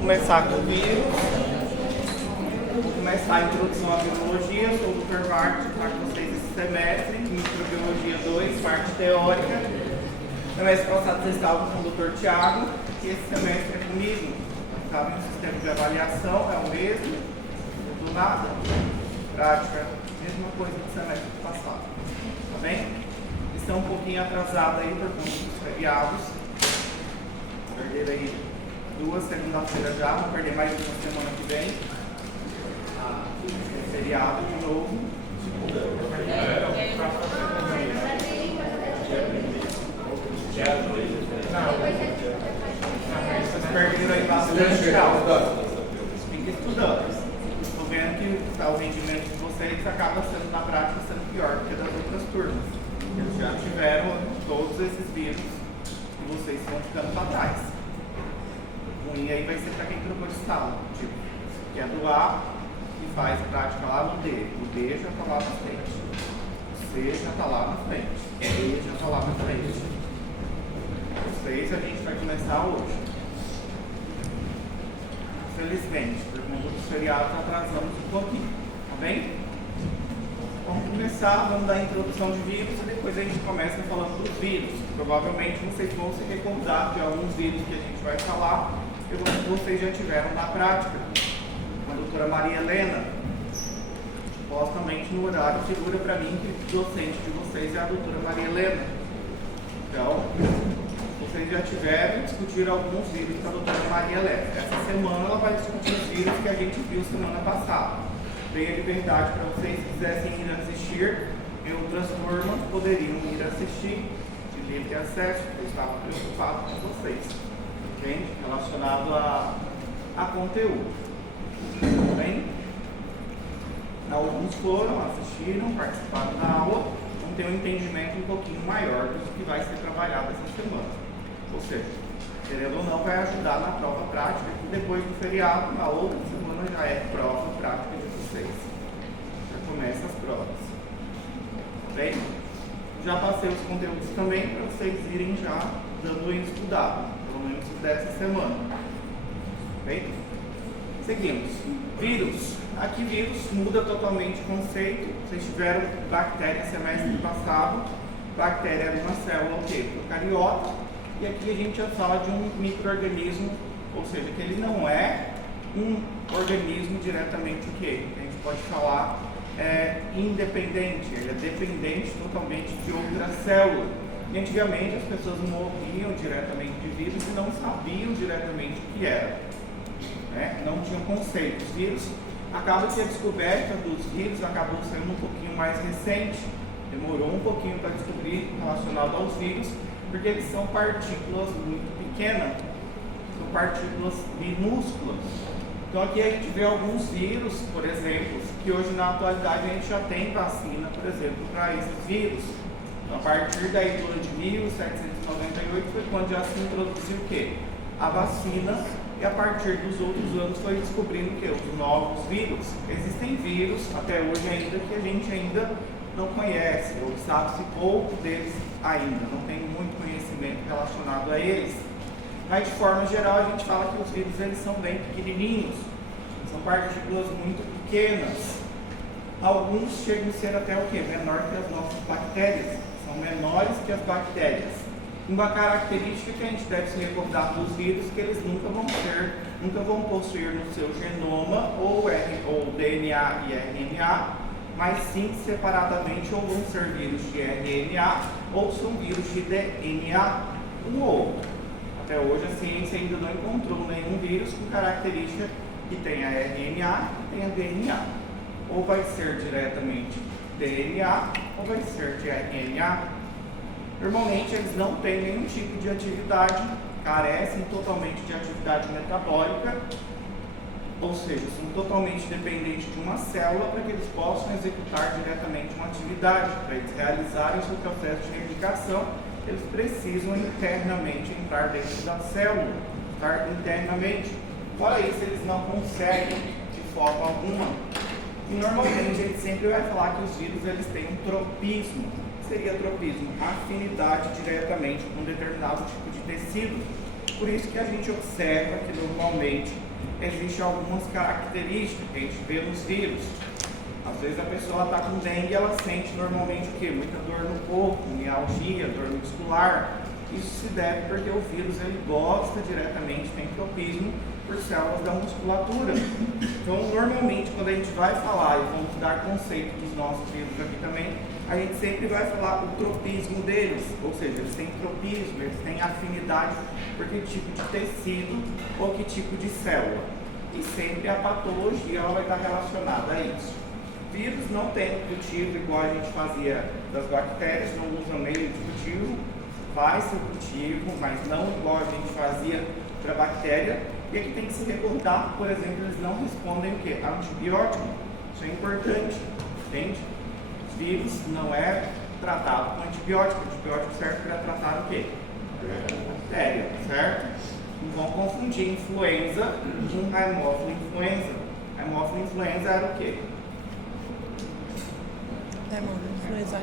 começar com o vírus. Vou começar a introdução à biologia. Sou o Dr. Marcos, estou com vocês esse semestre, microbiologia 2, parte teórica. No semestre passado vocês estavam com o Dr. Tiago, e esse semestre é comigo. Estavam no sistema de avaliação, é o mesmo, do nada. Prática, mesma coisa do semestre passado. Tá bem? Estão um pouquinho atrasados aí por conta dos feriados. Perderam aí 2 segunda-feiras já, vou perder mais uma semana que vem. É feriado de novo. Vocês perderam aí bastante aula. Fiquem estudando. Estou vendo que o rendimento de vocês acaba sendo, na prática, sendo pior do que das outras turmas. Eles já tiveram todos esses vírus e vocês estão ficando para trás. O ruim aí vai ser para quem trocou de sala. Tipo, que é do A e faz prática lá no D. O D já está lá na frente. O C já está lá na frente. O E já está lá na frente. Vocês a gente vai começar hoje. Felizmente, por conta dos feriados, atrasamos um pouquinho. Tá bem? Vamos começar, vamos dar a introdução de vírus e depois a gente começa falando dos vírus. Provavelmente vocês vão se recordar de alguns vírus que a gente vai falar e vocês já tiveram na prática. A doutora Maria Helena, supostamente no horário, figura para mim que o docente de vocês é a doutora Maria Helena. Então, vocês já tiveram discutido alguns vírus com a doutora Maria Helena. Essa semana ela vai discutir os vírus que a gente viu semana passada. Dei a liberdade para vocês, se quisessem ir assistir, em outras turmas poderiam ir assistir de livre acesso, eu estava preocupado com vocês, entende? Relacionado a conteúdo. Tudo bem? Alguns foram, assistiram, participaram da aula, vão ter um entendimento um pouquinho maior do que vai ser trabalhado essa semana. Ou seja, querendo ou não, vai ajudar na prova prática, que depois do feriado, na outra semana já é prova prática de vocês. Já começa as provas. Tá bem? Já passei os conteúdos também para vocês irem já dando uma estudada, pelo menos dessa semana. Tá bem? Seguimos. Vírus. Aqui vírus muda totalmente o conceito. Vocês tiveram bactéria semestre passado. Bactéria era uma célula o quê? Procariota. E aqui a gente já fala de um micro-organismo, ou seja, que ele não é um organismo diretamente o quê? A gente pode falar independente, ele é dependente totalmente de outra célula. E antigamente as pessoas morriam diretamente de vírus e não sabiam diretamente o que era. Né? Não tinham conceitos. Vírus, acaba que a descoberta dos vírus acabou sendo um pouquinho mais recente. Demorou um pouquinho para descobrir relacionado aos vírus, porque eles são partículas muito pequenas, são partículas minúsculas. Então aqui a gente vê alguns vírus, por exemplo, que hoje na atualidade a gente já tem vacina, por exemplo, para esses vírus. Então, a partir da altura de 1798 foi quando já se introduziu o quê? A vacina, e a partir dos outros anos foi descobrindo o quê? Os novos vírus. Existem vírus, até hoje ainda, que a gente ainda não conhece, ou sabe-se pouco deles ainda, não tem muito conhecimento relacionado a eles. Mas de forma geral a gente fala que os vírus eles são bem pequenininhos, são partículas muito pequenas. Alguns chegam a ser até o quê? Menor que as nossas bactérias, são menores que as bactérias. Uma característica que a gente deve se recordar dos vírus é que eles nunca vão possuir no seu genoma ou DNA e RNA, mas sim separadamente ou vão ser vírus de RNA ou são vírus de DNA, um ou outro. Até hoje a ciência ainda não encontrou nenhum vírus com característica que tenha RNA e tenha DNA. Ou vai ser diretamente DNA ou vai ser de RNA. Normalmente eles não têm nenhum tipo de atividade, carecem totalmente de atividade metabólica, ou seja, são totalmente dependentes de uma célula para que eles possam executar diretamente uma atividade. Para eles realizarem seu processo de replicação, eles precisam internamente entrar dentro da célula, estar internamente. Fora isso, eles não conseguem de forma alguma. E normalmente a gente sempre vai falar que os vírus eles têm um tropismo. O que seria tropismo? Afinidade diretamente com um determinado tipo de tecido. Por isso que a gente observa que normalmente existem algumas características que a gente vê nos vírus. Às vezes a pessoa está com dengue e ela sente normalmente o quê? Muita dor no corpo, mialgia, dor muscular. Isso se deve porque o vírus ele gosta diretamente, tem tropismo por células da musculatura. Então, normalmente, quando a gente vai falar e vamos dar conceito dos nossos vírus aqui também, a gente sempre vai falar o tropismo deles, ou seja, eles têm tropismo, eles têm afinidade por que tipo de tecido ou que tipo de célula. E sempre a patologia ela vai estar relacionada a isso. Vírus não tem cultivo igual a gente fazia das bactérias, não usa meio de cultivo, faz seu cultivo, mas não igual a gente fazia para a bactéria. E aqui tem que se recordar, por exemplo, eles não respondem o quê? Antibiótico. Isso é importante, entende? Os vírus não é tratado com antibiótico. O antibiótico serve para tratar o quê? Bactéria, certo? Não vão confundir influenza com Haemophilus influenza. Haemophilus influenza era o quê? Influenza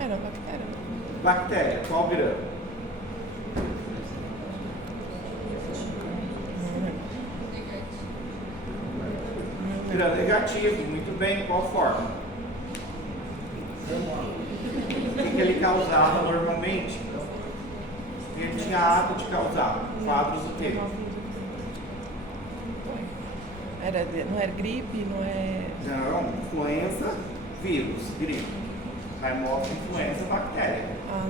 era bactéria. Bactéria, qual grã? Grã negativo, muito bem, qual forma? O que ele causava normalmente? Ele tinha hábito de causar quadros do quê? Não era gripe, não é... Não, influenza, vírus, gripe. Haemophilus influenza, bactéria. Ah,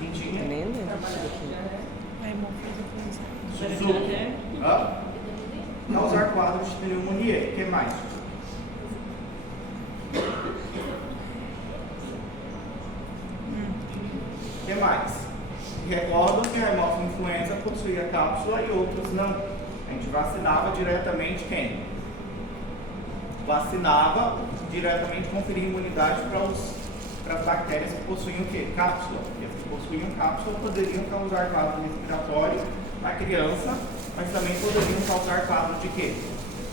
Quintinha? nem lembro disso aqui. Sussurro. Causar quadros de pneumonia. O que mais? O que mais? Recordam que a Haemophilus influenza possuía cápsula e outros não. A gente vacinava diretamente quem? Vacinava diretamente, conferia imunidade para as bactérias que possuíam o quê? Cápsula. E as que possuíam cápsula poderiam causar quadro respiratório na criança, mas também poderiam causar quadro de quê?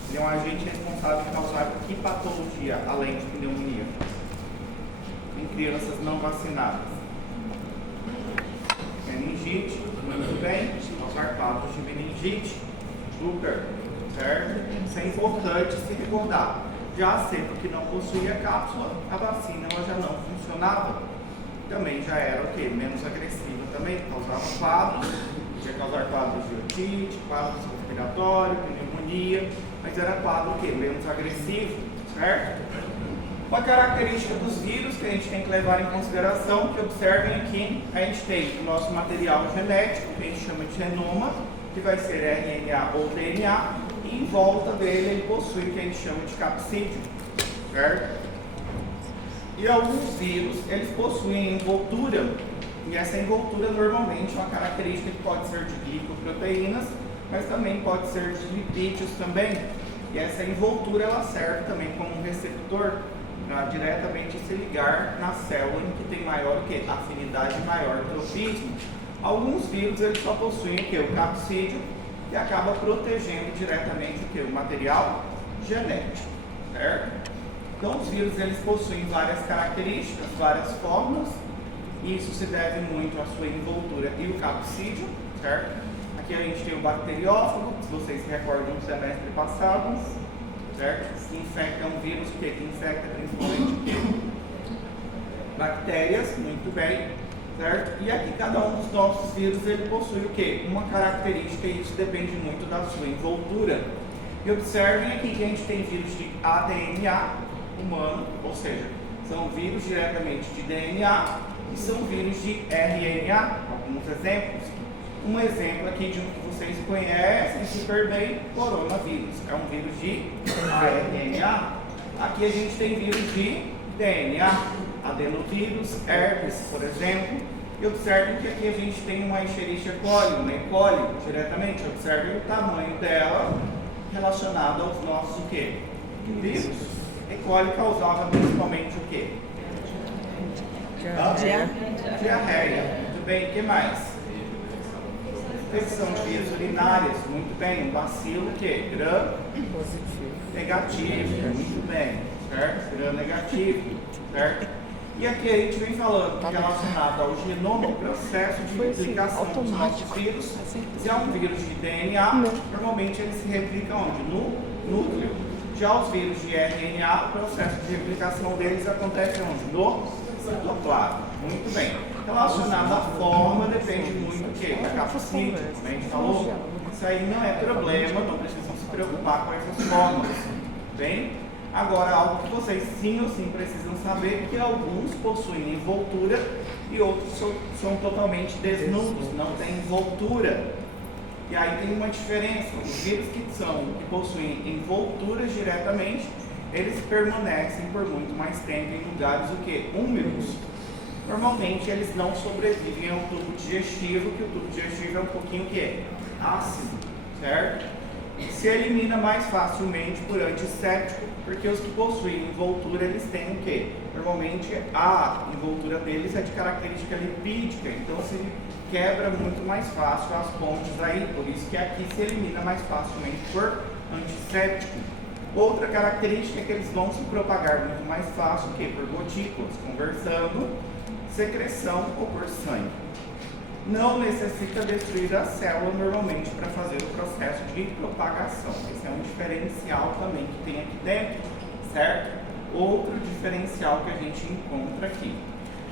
Ele é um agente responsável por causar que patologia, além de pneumonia? Em crianças não vacinadas. Meningite, muito bem, causar quadros de meningite, super, certo? Isso é importante se recordar. Já a cepa que não possuía cápsula, a vacina ela já não funcionava. Também já era o quê? Menos agressiva também, causava quadros, podia causar quadros de otite, quadros respiratórios, pneumonia, mas era quadro o quê? Menos agressivo, certo? Uma característica dos vírus que a gente tem que levar em consideração, que observem aqui, a gente tem o nosso material genético, que a gente chama de genoma, que vai ser RNA ou DNA, e em volta dele ele possui o que a gente chama de capsídeo, certo? E alguns vírus, eles possuem envoltura, e essa envoltura normalmente é uma característica que pode ser de glicoproteínas, mas também pode ser de lipídios também, e essa envoltura ela serve também como um receptor para diretamente se ligar na célula em que tem maior o quê? Afinidade maior, tropismo. Alguns vírus eles só possuem o quê? O capsídeo, que acaba protegendo diretamente o quê? O material genético, certo? Então os vírus eles possuem várias características, várias formas, e isso se deve muito à sua envoltura e o capsídeo, certo? Aqui a gente tem o bacteriófago, se vocês se recordam do semestre passado, certo? Que infecta um vírus que infecta principalmente bactérias, muito bem, certo? E aqui cada um dos nossos vírus ele possui o quê? Uma característica e isso depende muito da sua envoltura. E observem aqui que a gente tem vírus de aDNA humano, ou seja, são vírus diretamente de DNA e são vírus de RNA, alguns exemplos. Um exemplo aqui de um que vocês conhecem super bem, coronavírus. É um vírus de RNA. Aqui a gente tem vírus de DNA, adenovírus, herpes, por exemplo. E observem que aqui a gente tem uma Escherichia coli, uma E. coli, diretamente. Observem o tamanho dela relacionado aos nossos o quê? Vírus. E. coli causava principalmente o quê? Diarreia. Muito bem, o que mais? Infecção de vias urinárias, muito bem. Um bacilo que? Gram negativo, muito bem, certo? Gram negativo, certo? E aqui a gente vem falando relacionado ao genoma, o processo de replicação dos nossos vírus. Se é um vírus de DNA, normalmente ele se replica onde? No núcleo. Já os vírus de RNA, o processo de replicação deles acontece onde? No citoplasma. Muito bem. Relacionado à forma, depende muito do que? Da capsídeo, como a gente falou. Isso aí não é problema, não precisam se preocupar com essas formas. Bem? Agora, algo que vocês sim ou sim precisam saber, que alguns possuem envoltura e outros são totalmente desnudos, não têm envoltura. E aí tem uma diferença. Os vírus que possuem envolturas diretamente, eles permanecem por muito mais tempo em lugares úmidos. Normalmente eles não sobrevivem ao tubo digestivo, que o tubo digestivo é um pouquinho ácido, certo? Se elimina mais facilmente por antisséptico, porque os que possuem envoltura, eles têm o quê? Normalmente a envoltura deles é de característica lipídica, então se quebra muito mais fácil as pontes aí, por isso que aqui se elimina mais facilmente por antisséptico. Outra característica é que eles vão se propagar muito mais fácil que por gotículas, conversando, secreção ou por sangue. Não necessita destruir a célula normalmente para fazer o processo de propagação. Esse é um diferencial também que tem aqui dentro, certo? Outro diferencial que a gente encontra aqui.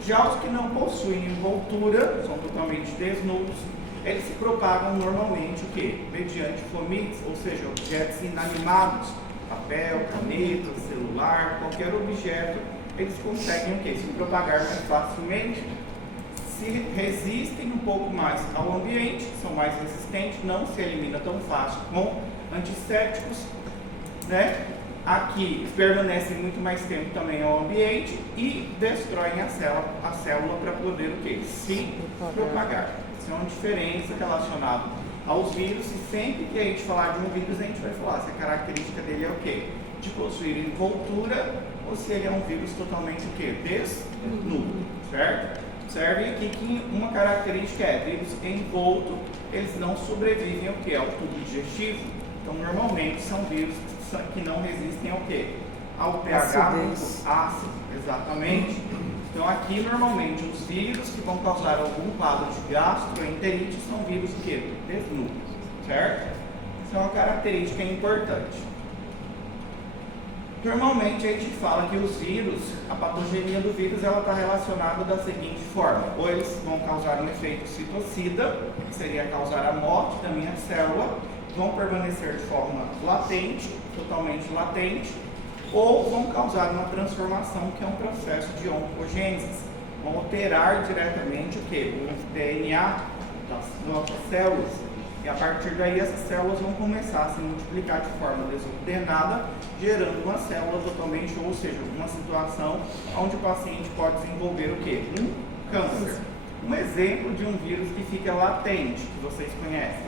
Já os que não possuem envoltura, são totalmente desnudos, eles se propagam normalmente o quê? Mediante fomites, ou seja, objetos inanimados, papel, caneta, celular, qualquer objeto, eles conseguem o quê? Se propagar mais facilmente. Se resistem um pouco mais ao ambiente, são mais resistentes, não se elimina tão fácil com antissépticos, né? Aqui permanecem muito mais tempo também ao ambiente e destroem a célula para poder o quê? Se propagar. Isso é uma diferença relacionada aos vírus, e sempre que a gente falar de um vírus, a gente vai falar se a característica dele é o quê? De possuir envoltura ou se ele é um vírus totalmente o quê? Desnudo, certo? Observem aqui que uma característica é vírus envolto, eles não sobrevivem ao que? Ao tubo digestivo. Então, normalmente são vírus que não resistem ao que? Ao pH ácido, exatamente. Então, aqui normalmente os vírus que vão causar algum quadro de gastroenterite são vírus que? Desnudos, certo? Isso é uma característica importante. Normalmente a gente fala que os vírus, a patogenia do vírus, ela está relacionada da seguinte forma: ou eles vão causar um efeito citocida, que seria causar a morte da minha célula, vão permanecer de forma latente, totalmente latente, ou vão causar uma transformação, que é um processo de oncogênese, vão alterar diretamente o que? O DNA das nossas células. E a partir daí essas células vão começar a se multiplicar de forma desordenada, gerando uma célula totalmente, ou seja, uma situação onde o paciente pode desenvolver o quê? Um câncer. Um exemplo de um vírus que fica latente, que vocês conhecem.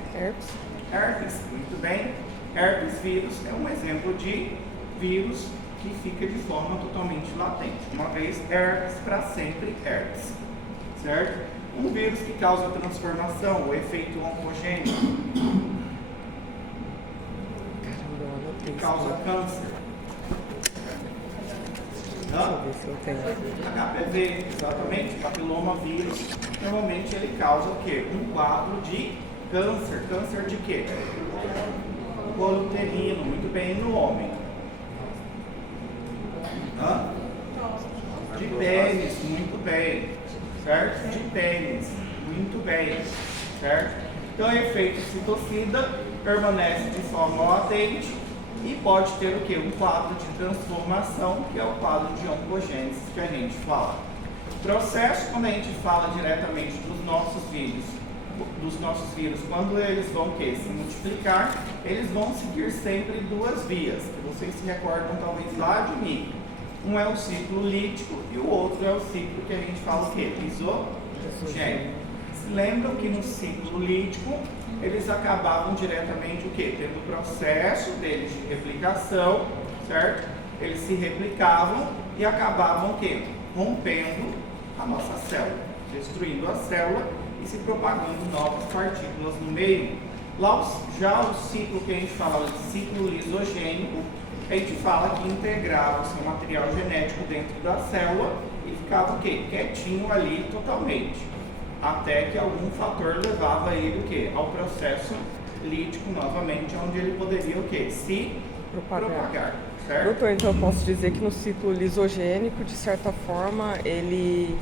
Herpes, muito bem. Herpes vírus é um exemplo de vírus que fica de forma totalmente latente. Uma vez herpes, para sempre herpes. Certo? Um vírus que causa transformação, o efeito oncogênico, que causa câncer. HPV, exatamente, papiloma vírus, normalmente ele causa o quê? Um quadro de câncer. Câncer de quê? Colo uterino, muito bem, no homem. De pênis, muito bem. Certo? De pênis, muito bem, certo? Então, o efeito citocida permanece de forma latente e pode ter o que? Um quadro de transformação, que é o quadro de oncogênese que a gente fala. Processo, quando a gente fala diretamente dos nossos vírus, quando eles vão o quê? Se multiplicar, eles vão seguir sempre duas vias, que vocês se recordam talvez lá de mim. Um é o ciclo lítico e o outro é o ciclo que a gente fala o quê? Lisogênico. Se lembram que no ciclo lítico eles acabavam diretamente o quê? Tendo o processo deles de replicação, certo? Eles se replicavam e acabavam o quê? Rompendo a nossa célula, destruindo a célula e se propagando novas partículas no meio. Já o ciclo que a gente fala de ciclo lisogênico, a gente fala que integrava o seu material genético dentro da célula e ficava o quê? Quietinho ali totalmente. Até que algum fator levava ele o quê? Ao processo lítico novamente, onde ele poderia o quê? Se propagar, certo? Doutor, então eu posso dizer que no ciclo lisogênico, de certa forma, ele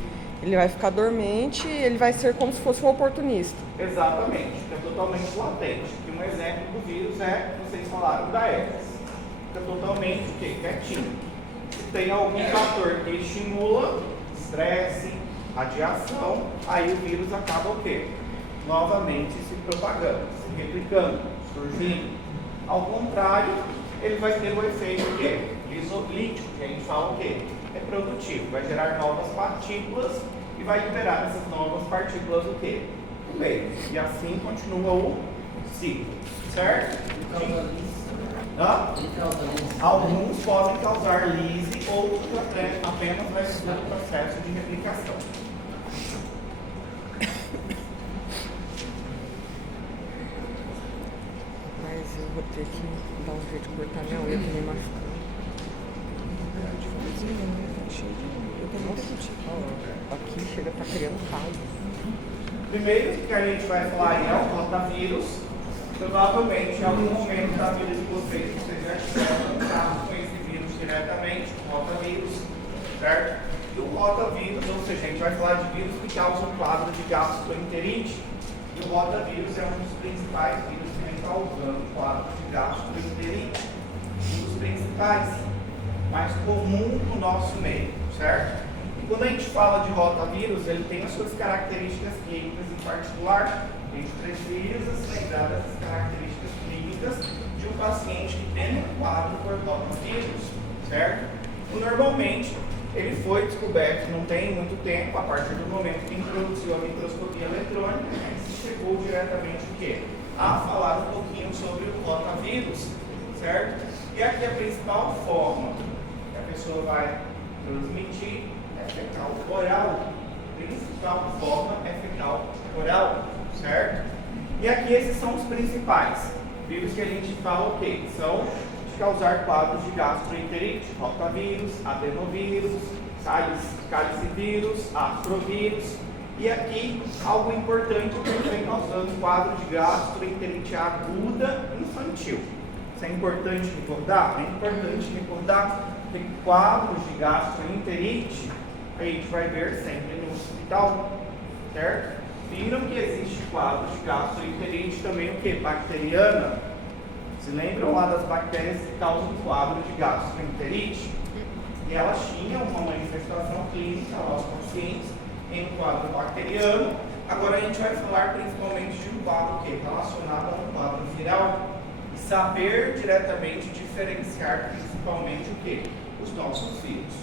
vai ficar dormente, ele vai ser como se fosse um oportunista. Exatamente, fica totalmente latente. E um exemplo do vírus é, vocês falaram da herpes. Fica totalmente o quê? Quietinho. Se tem algum fator que estimula, estresse, radiação, aí o vírus acaba o quê? Novamente se propagando, se replicando, surgindo. Ao contrário, ele vai ter o efeito o quê? Lisolítico, que a gente fala o quê? É produtivo, vai gerar novas partículas e vai liberar essas novas partículas o quê? No meio. E assim continua o ciclo, certo? Alguns podem causar lise, outros apenas vai ser um processo de replicação. Mas eu vou ter que dar um jeito de cortar minha unha pra me machucar. Aqui chega, tá criando raiva. Primeiro que a gente vai falar aí é o rotavírus. Provavelmente em algum momento da vida de vocês já tiveram contato com esse vírus diretamente, o rotavírus, certo? E o rotavírus, ou seja, a gente vai falar de vírus que causam quadro de gastroenterite. E o rotavírus é um dos principais vírus que vem causando quadro de gastroenterite. Um dos principais, mais comum no nosso meio, certo? E quando a gente fala de rotavírus, ele tem as suas características clínicas em particular. A gente precisa se lembrar dessas características clínicas de um paciente que tem um quadro por rotavírus, certo? E, normalmente, ele foi descoberto não tem muito tempo, a partir do momento que introduziu a microscopia eletrônica, se chegou diretamente o quê? A falar um pouquinho sobre o rotavírus, certo? E aqui a principal forma que a pessoa vai transmitir é fecal oral. A principal forma é fecal oral, certo? E aqui esses são os principais vírus que a gente fala o quê? São de causar quadros de gastroenterite, rotavírus, adenovírus, calicivírus, astrovírus. E aqui algo importante que vem causando quadro de gastroenterite aguda infantil. Isso é importante recordar? É importante recordar que quadros de gastroenterite a gente vai ver sempre no hospital, certo? Viram que existe quadro de gastroenterite também o que? Bacteriana. Se lembram lá das bactérias que causam quadro de gastroenterite? E elas tinham uma manifestação clínica aos pacientes em um quadro bacteriano. Agora a gente vai falar principalmente de um quadro que é relacionado a um quadro viral. E saber diretamente diferenciar principalmente o que? Os nossos vírus.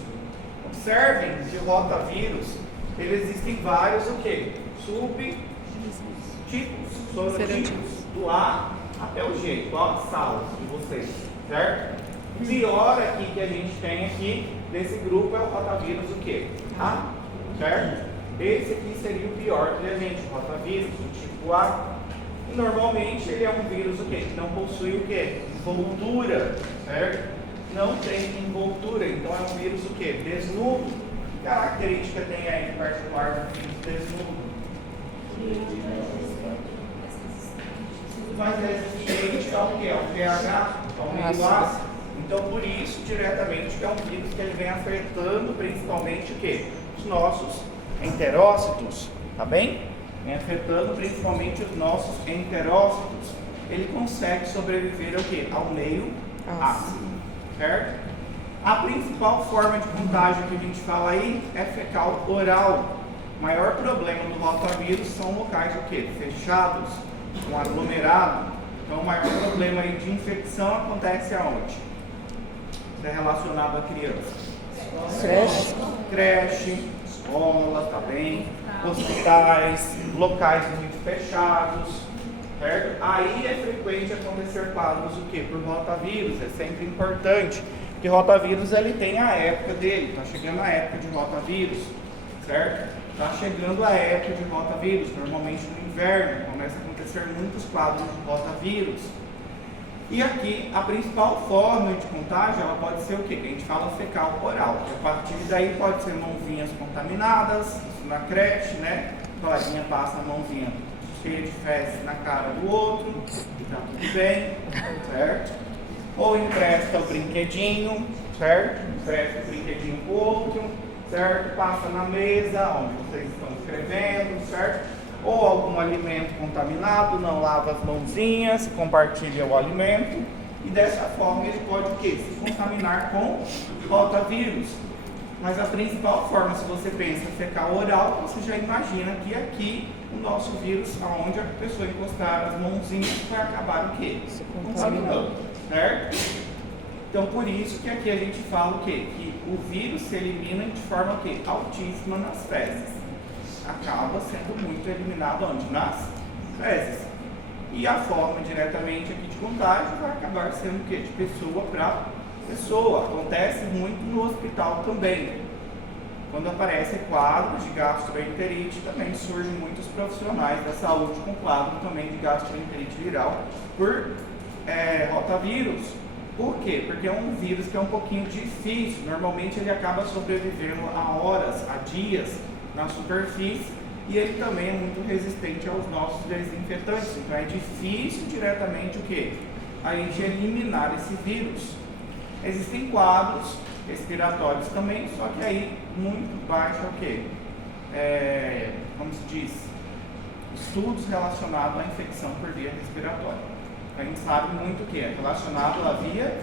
Observem, de rotavírus, existem vários o que? Subtipos, sorotipos, do A até o G, igual as salas de vocês, certo? O pior aqui que a gente tem aqui desse grupo é o rotavírus o que? A, certo? Esse aqui seria o pior que a gente, o rotavírus do tipo A. E normalmente ele é um vírus o quê? Que não possui o quê? Envoltura, certo? Não tem envoltura, então é um vírus o quê? Desnudo. Que característica tem aí em particular do vírus desnudo? Mais resistente ao que? Ao pH, ao meio ácido. Então por isso, diretamente, que é um vírus que ele vem afetando principalmente o quê? Os nossos enterócitos, tá bem? Vem afetando principalmente os nossos enterócitos. Ele consegue sobreviver ao quê? Ao meio ácido, certo? A principal forma de contágio que a gente fala aí é fecal oral. O maior problema do rotavírus são locais o quê? Fechados, com aglomerado. Então o maior problema aí de infecção acontece aonde? É relacionado à criança. Creche, escola, tá bem? Hospitais, locais muito fechados, certo? Aí é frequente acontecer quadros o quê? Por rotavírus, é sempre importante, porque rotavírus ele tem a época dele, tá chegando a época de rotavírus, certo? Tá chegando a época de rotavírus, normalmente no inverno, começa a acontecer muitos quadros de rotavírus. E aqui, a principal forma de contágio, ela pode ser o quê? Que a gente fala fecal oral. Que a partir daí pode ser mãozinhas contaminadas, isso na creche, né? A coleguinha passa a mãozinha cheia de fezes na cara do outro, e tá tudo bem, certo? Ou empresta o brinquedinho, certo? Empresta o brinquedinho pro outro, certo? Passa na mesa onde vocês estão escrevendo, certo? Ou algum alimento contaminado, não lava as mãozinhas, compartilha o alimento e dessa forma ele pode o quê? Se contaminar com rotavírus. Mas a principal forma, se você pensa fecal oral, você já imagina que aqui o nosso vírus, aonde a pessoa encostar as mãozinhas, vai acabar o quê? Se contaminando, certo? Então por isso que aqui a gente fala o quê? Que o vírus se elimina de forma o quê? Altíssima nas fezes. Acaba sendo muito eliminado onde? Nas fezes. E a forma diretamente aqui de contágio vai acabar sendo o quê? De pessoa para pessoa. Acontece muito no hospital também. Quando aparecem quadros de gastroenterite, também surgem muitos profissionais da saúde com quadro também de gastroenterite viral por rotavírus. Por quê? Porque é um vírus que é um pouquinho difícil. Normalmente ele acaba sobrevivendo a horas, a dias na superfície, e ele também é muito resistente aos nossos desinfetantes. Então é difícil diretamente o quê? A gente eliminar esse vírus. Existem quadros respiratórios também, só que aí muito baixo o quê? Como se diz? Estudos relacionados à infecção por via respiratória. A gente sabe muito o que é relacionado à via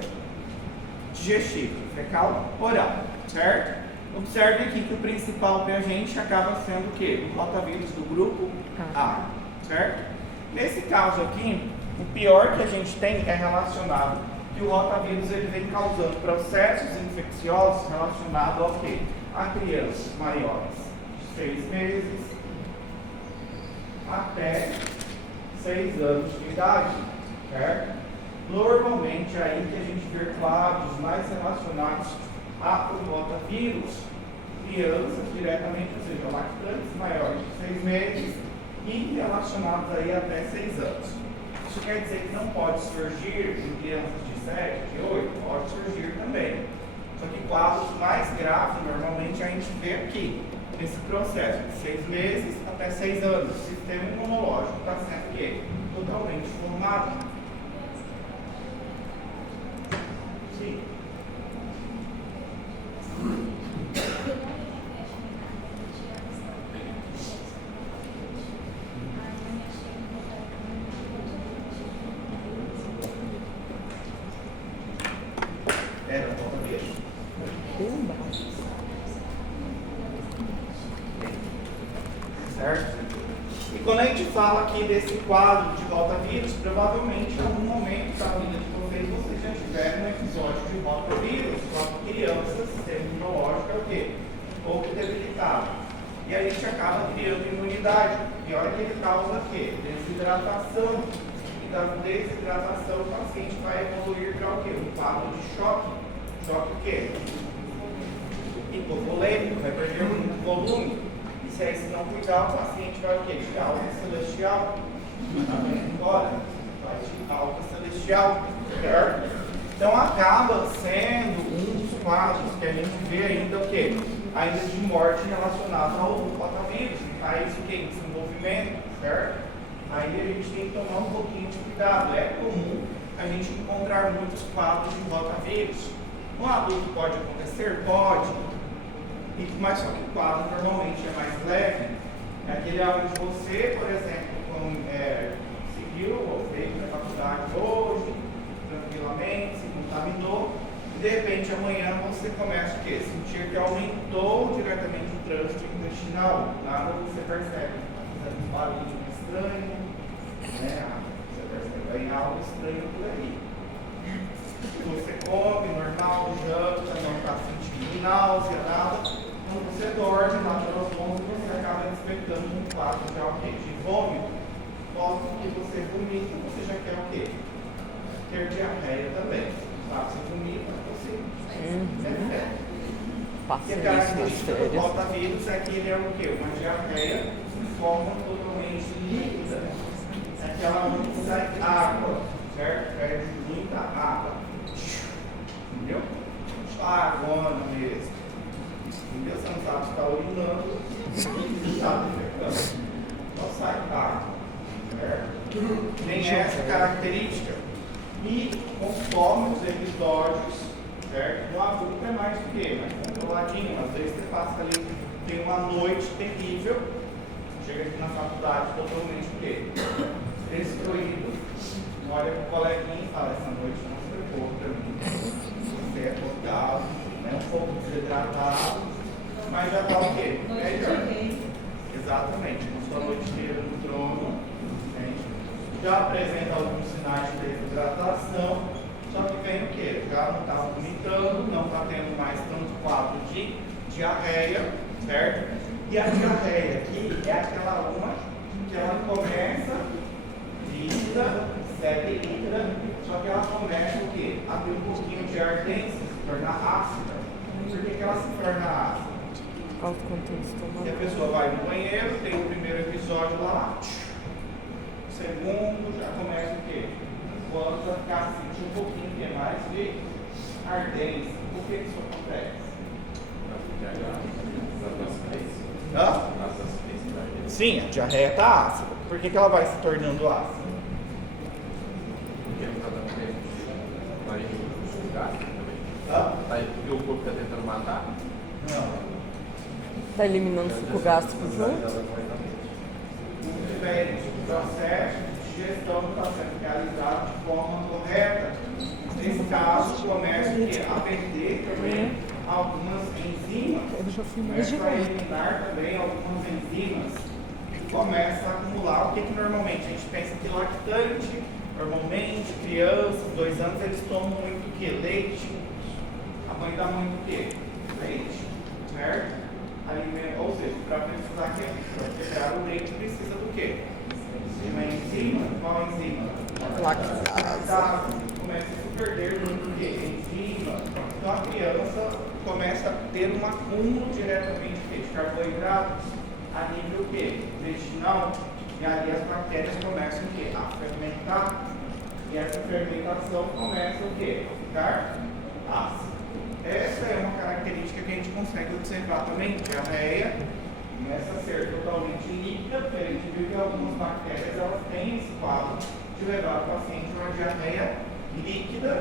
digestiva, fecal oral, certo? Observe aqui que o principal para a gente acaba sendo o quê? O rotavírus do grupo A, certo? Nesse caso aqui, o pior que a gente tem é relacionado que o rotavírus ele vem causando processos infecciosos relacionados ao quê? A crianças maiores de 6 meses até 6 anos de idade, certo? Normalmente é aí que a gente vê quadros mais relacionados ao rotavírus, crianças diretamente, ou seja, lactantes maiores de 6 meses e relacionados aí até 6 anos. Isso quer dizer que não pode surgir em crianças de 7, de 8, pode surgir também. Só que quadros mais graves, normalmente a gente vê aqui, nesse processo de 6 meses até 6 anos. O sistema imunológico está sendo o quê? Totalmente formado. Sim. Era um rotavírus. Certo? E quando a gente fala aqui desse quadro de rotavírus, provavelmente em algum momento da vida de vocês já tiveram um episódio de rotavírus, só que crianças, sistema imunológico é o quê? Um pouco debilitado. E aí a gente acaba criando imunidade. E olha que ele causa o quê? Desidratação. E da desidratação o paciente vai evoluir para o quê? Um quadro de choque. Choque o quê? Hipovolêmico, vai perder muito volume. E se aí se não cuidar, o paciente vai o quê? De alta celestial. Embora, vai de alta celestial, certo? Então acaba sendo um dos quadros que a gente vê ainda o quê? Ainda de morte relacionada ao rotavírus. Tá isso o quê? Em desenvolvimento, certo? Aí a gente tem que tomar um pouquinho de cuidado. É comum a gente encontrar muitos quadros de rotavírus. Um adulto pode acontecer? Pode. Mas só que o quadro normalmente é mais leve. É aquele onde você, por exemplo, seguiu ou veio para a faculdade hoje, tranquilamente, se contaminou, e de repente amanhã você começa o quê? Sentir que aumentou diretamente o trânsito intestinal. Nada você percebe. Está fazendo um barulho estranho, né? Você percebe aí algo estranho por aí. Você come normal, janta, não está sentindo náusea, nada. Quando você dorme lá pelas mãos, você acaba despertando um quadro de o quê? De vômito. Logo que você vomita, você já quer o quê? Ter diarreia também. Tá? Você vomita, você refere. Passa E a isso nas característica do férias. rotavírus é que ele é o quê? Uma diarreia de forma totalmente líquida. É aquela onde sai água. certo? Perde muita água. Entendeu? Água mesmo. Entendeu? Você não sabe se está urinando, se está defecando. Só sai água. Certo? Tem essa característica. E conforme os episódios, certo? No adulto é mais do que, mais controladinho. Às vezes você passa ali, tem uma noite terrível, chega aqui na faculdade totalmente o quê? Destruído. Olha pro coleguinha e fala, essa noite não foi boa pra mim. Você é acordado, né? Um pouco desidratado, mas já tá o quê? Melhor. Exatamente, com sua noite inteira no trono, entende? Já apresenta alguns sinais de desidratação, só que vem o quê? Já não está vomitando, não está tendo mais tanto quadro de diarreia, certo? E a diarreia aqui é aquela uma que ela começa líquida, segue líquida, só que ela começa o quê? A ter um pouquinho de ardência, se tornar ácida. Por que ela se torna ácida? Alto contexto Se a estomacal. pessoa vai no banheiro, tem o primeiro episódio lá, o segundo já começa o quê? Quando vai ficar sentindo um pouquinho que é mais de ardência. Por que isso acontece? Hã? Sim, a diarreia está ácida. Por que ela vai se tornando ácida? Hã? Porque o corpo está tentando matar? Não. Tá eliminando o suco gástrico junto? Muito bem, o processo de digestão não está sendo realizado de forma correta. Nesse caso, começa a perder também algumas enzimas. Começa a eliminar também algumas enzimas. E começa a acumular o que normalmente a gente pensa que lactante, normalmente, crianças, 2 anos, eles tomam muito o quê? Leite. A mãe dá muito o quê? Leite. Certo? Alimento, ou seja, para precisar quebrar o leite precisa do quê? De uma enzima. Qual enzima? Lactase. Começa a se perder muito de enzima. Então a criança começa a ter um acúmulo diretamente de carboidratos a nível o quê? Intestinal. E ali as bactérias começam o quê? A fermentar. E essa fermentação começa o quê? A ficar ácida. Essa é uma característica que a gente consegue observar também. Diarreia começa a ser totalmente líquida, porque a gente viu que algumas bactérias elas têm esse quadro de levar o paciente a uma diarreia líquida,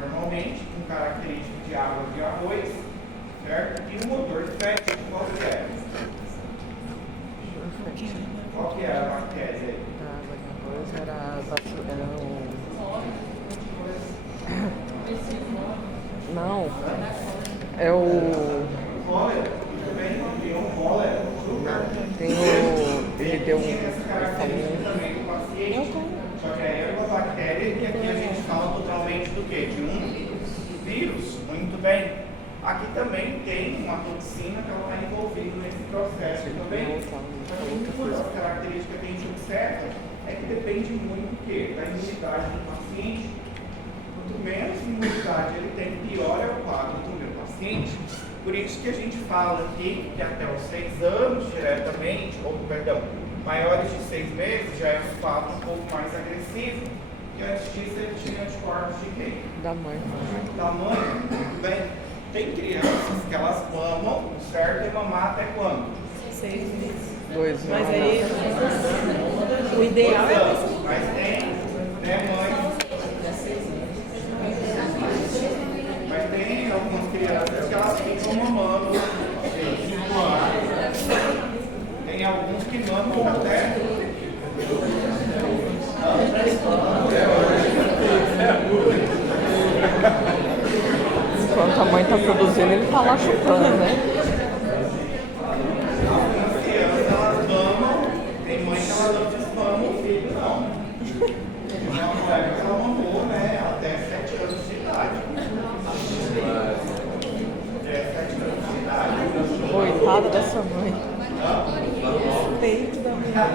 normalmente com característica de água de arroz, certo? E um odor fétido, qual que é? Qual que é a bactéria aí? A água de arroz era o... Não, é o... Cólera, também tem um cólera, açúcar. Tem o... Ele deu Tem essa característica também do paciente. Só que aí é uma bactéria que aqui a gente fala totalmente do quê? De um vírus. Muito bem. Aqui também tem uma toxina que ela está envolvida nesse processo também. Uma das características que a gente observa é que depende muito do quê? Da imunidade do paciente. Quanto menos imunidade ele tem, pior é o quadro do meu paciente. Por isso que a gente fala aqui que até os 6 anos diretamente, ou perdão, maiores de 6 meses, já é um quadro um pouco mais agressivo. E antes disso ele tinha anticorpos de quem? da mãe. Da mãe. Muito bem. Tem crianças que elas mamam, o certo é mamar até quando? 6 meses. 2 Mas anos. aí, o ideal é Anos. Mas tem, né, mãe? Mas tem algumas crianças que elas ficam mamando 5 anos. Tem alguns que mamam até. Enquanto a mãe tá produzindo, ele tá lá chupando, né? Algumas crianças elas mamam, tem mãe que elas não desmamam o filho, não. Tem uma mulher que ela mamou, né, até 7 anos de idade. Até 7 anos de idade. Coitada dessa mãe. respeito da mulher.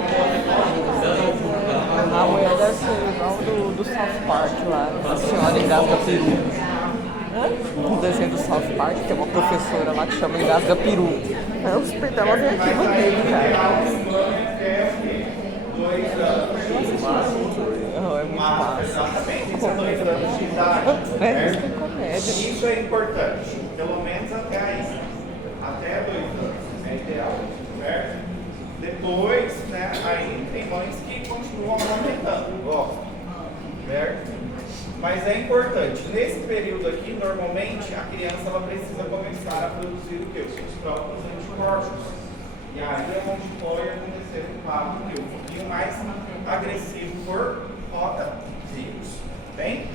A mulher deve ser igual do South Park lá, a senhora engasga peru. No desenho do South Park tem uma professora lá que chama engasga peru. Aí os peitos dela vem aqui no dele, cara. É 2 anos. Oh, é muito massa. Exatamente. início a 2 anos de idade. É, isso certo? é comédia. Isso é importante, pelo menos até aí. Até 2 anos é ideal, certo? Depois, né, aí tem mães que continuam amamentando, gostam, certo? Mas é importante, nesse período aqui, normalmente, a criança ela precisa começar a produzir o quê? Os seus próprios anticorpos. E aí é onde pode acontecer um quadro um pouquinho mais agressivo por rotavírus. Bem?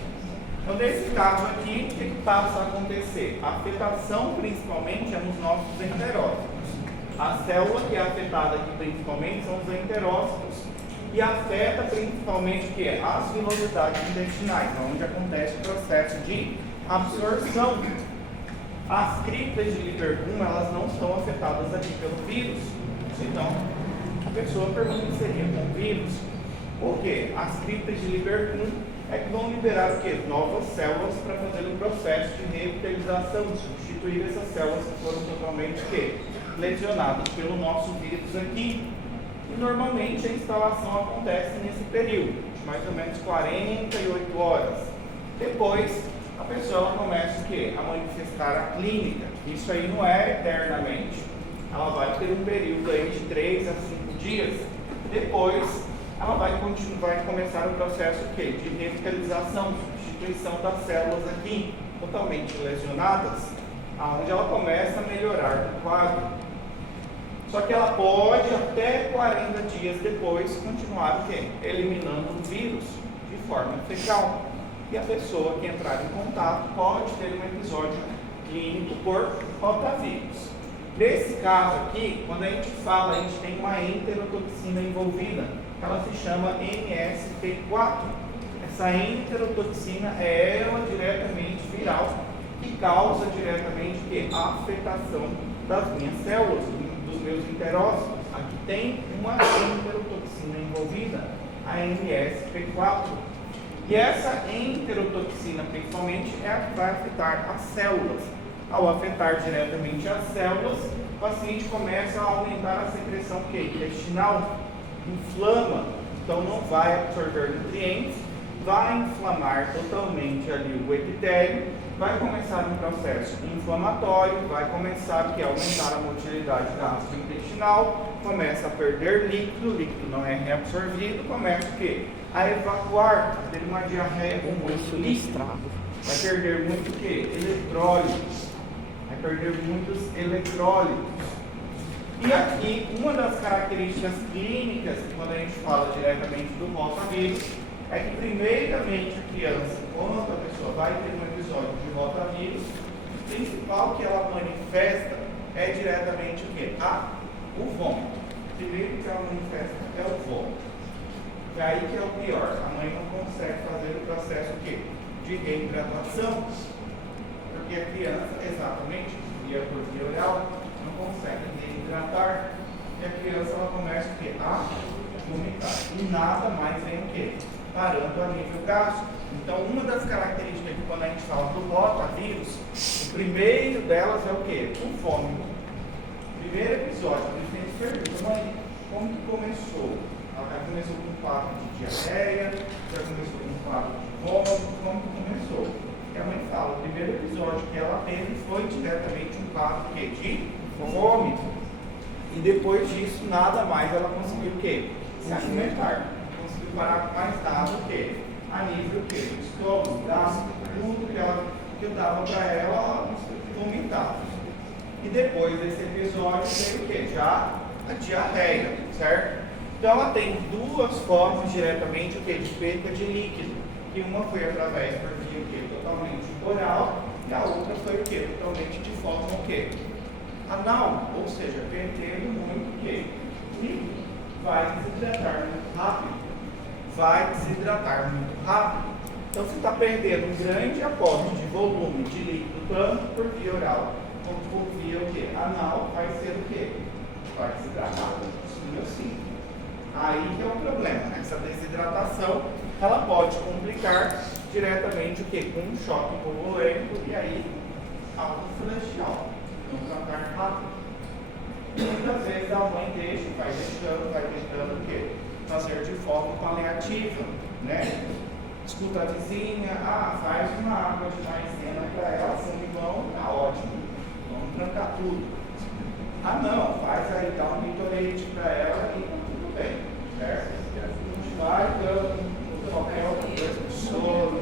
Então, nesse caso aqui, o que passa a acontecer? A afetação, principalmente, é nos nossos enterócitos. A célula que é afetada aqui, principalmente, são os enterócitos. E afeta, principalmente, o que é? As vilosidades intestinais, onde acontece o processo de absorção. As criptas de Lieberkühn, elas não são afetadas aqui pelo vírus. Então, a pessoa permaneceria com o vírus. Por quê? As criptas de Lieberkühn é que vão liberar o quê? Novas células para fazer o processo de revitalização, substituir essas células que foram totalmente o quê? Lesionadas pelo nosso vírus aqui. E normalmente a instalação acontece nesse período, de mais ou menos 48 horas. Depois, a pessoa ela começa o quê? A manifestar a clínica. Isso aí não é eternamente. Ela vai ter um período aí de 3 a 5 dias. Depois, ela vai começar o processo o quê? De revitalização, substituição das células aqui, totalmente lesionadas, onde ela começa a melhorar o quadro. Só que ela pode, até 40 dias depois, continuar o quê? Eliminando o vírus de forma fecal. E a pessoa que entrar em contato pode ter um episódio clínico por rotavírus. Nesse caso aqui, quando a gente fala, a gente tem uma enterotoxina envolvida. Ela se chama MSP4. Essa enterotoxina é ela diretamente viral e causa diretamente a afetação das minhas células, dos meus enterócitos. Aqui tem uma enterotoxina envolvida, a MSP4. E essa enterotoxina, principalmente, é a que vai afetar as células. Ao afetar diretamente as células, o paciente começa a aumentar a secreção intestinal, inflama, então não vai absorver nutrientes, vai inflamar totalmente ali o epitélio, vai começar um processo inflamatório, vai começar a aumentar a motilidade gastrointestinal, começa a perder líquido, o líquido não é reabsorvido, começa o quê? A evacuar, a ter uma diarreia com muito líquido, vai perder muito o quê? Eletrólitos, vai perder muitos eletrólitos. E aqui, uma das características clínicas, quando a gente fala diretamente do rotavírus, é que primeiramente a criança, quando a pessoa vai ter um episódio de rotavírus, o principal que ela manifesta é diretamente o quê? O vômito. Primeiro que ela manifesta é o vômito. E aí que é o pior, a mãe não consegue fazer o processo o quê? De reidratação, porque a criança, exatamente, por via oral, não consegue reidratar, e a criança ela começa o quê? A vomitar. E nada mais vem o quê? Parando a nível gástrico. Então, uma das características que quando a gente fala do rotavírus, o primeiro delas é o quê? O vômito. Primeiro episódio, a gente pergunta, mãe, como que começou? Ela já começou com um quadro de diarreia, já começou com um quadro de vômito, como que começou? E a mãe fala, o primeiro episódio que ela teve foi diretamente um quadro de vômito. E depois disso, nada mais ela conseguiu o quê? Se alimentar. Conseguiu parar mais nada o quê? A nível o quê? Do estômago, tudo que eu dava para ela, ela vomitava. E depois desse episódio veio o quê? Já a diarreia, certo? Então ela tem duas formas diretamente o quê? De perda de líquido. Que uma foi através por via o quê? Totalmente oral, e a outra foi o quê? Totalmente de forma o quê? Anal, ou seja, perdendo muito o quê? Líquido. Vai desidratar muito rápido. Vai desidratar muito rápido. Então você está perdendo um grande aporte de volume de líquido, tanto por via oral como por via o quê? Anal, vai ser o quê? Vai desidratar. Sim. Aí que é o problema, né? Essa desidratação, ela pode complicar diretamente o quê? Com um choque hipovolêmico e aí algo celestial. Não tratar rápido. Muitas vezes a mãe deixa, vai deixando o quê? Fazer de forma paliativa, né? escuta a vizinha, faz uma água de maisena para ela com limão, tá ótimo, vamos trancar tudo. Não, faz aí, dá um Gatorade para ela e tá tudo bem, certo? A gente vai dando no papel, soro,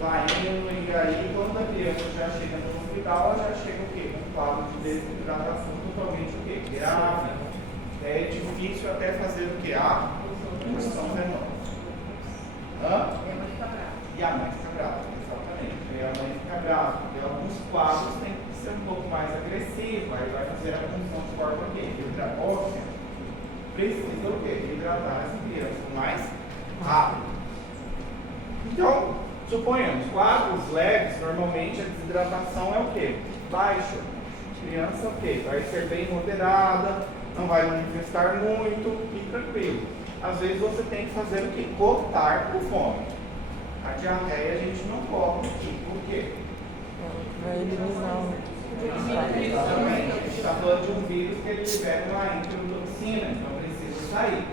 vai indo, e aí quando a criança já chega no hospital, ela já chega o quê? Com um quadro de desidratação totalmente o quê? Grave. É difícil até fazer o quê? A indução venosa. E a mãe fica brava, exatamente. E a mãe fica brava, porque alguns quadros têm que ser um pouco mais agressivos, aí vai fazer a função do corpo aqui. Óssea precisa o quê? Hidratar essa criança mais rápido. Então, suponhamos, quadros leves, normalmente a desidratação é o quê? Baixa. Criança o quê? Vai ser bem moderada, não vai manifestar muito e tranquilo. Às vezes você tem que fazer o quê? Cortar por fome. A diarreia a gente não corta aqui. Por quê? Vai eliminar. Exatamente. A gente está falando de um vírus que ele libera uma introtoxina, então precisa sair.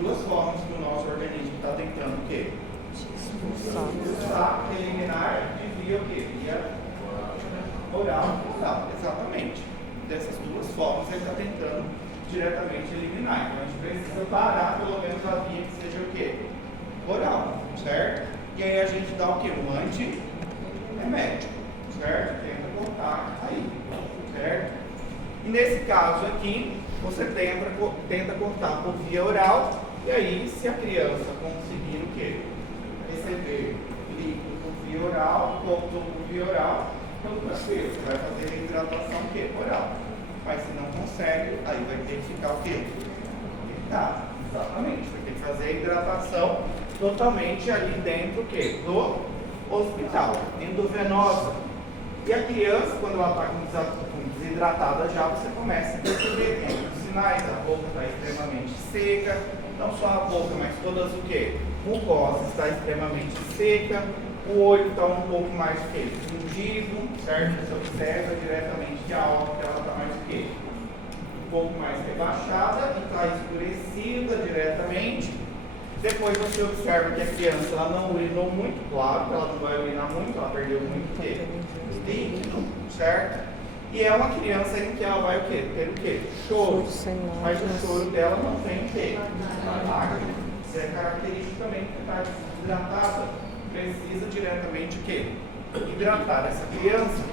Duas formas que o nosso organismo está tentando o quê? Expulsar, eliminar via o quê? Via oral, exatamente. Dessas duas formas ele está tentando diretamente eliminar. Então a gente precisa parar pelo menos a via que seja o quê? Oral, certo? E aí a gente dá o quê? Um anti-remédio, certo? Tenta cortar aí, certo? E nesse caso aqui, você tenta cortar por via oral, e aí se a criança conseguir o quê? Receber líquido por via oral, cortou por via oral, então tranquilo, você vai fazer a hidratação o quê? Oral. Mas se não consegue, aí vai ter que ficar o quê? Exatamente, vai ter que fazer a hidratação totalmente ali dentro o quê? Do hospital, endovenosa. E a criança, quando ela está desidratada já, você começa a perceber, tem os sinais, a boca está extremamente seca, não só a boca, mas todas o quê? Mucosa está extremamente seca, o olho está um pouco mais o quê? Fundido, certo? Você observa diretamente que a órbita ela está mais o quê? Um pouco mais rebaixada e está escurecida diretamente. Depois você observa que a criança ela não urinou muito, claro, ela não vai urinar muito, ela perdeu muito o quê? Líquido, certo? E é uma criança em que ela vai o quê? Ter o quê? Choro. Mas o choro dela não tem o quê? Lágrima. Isso é característico também que está desidratada. Precisa diretamente o quê? Hidratar essa criança.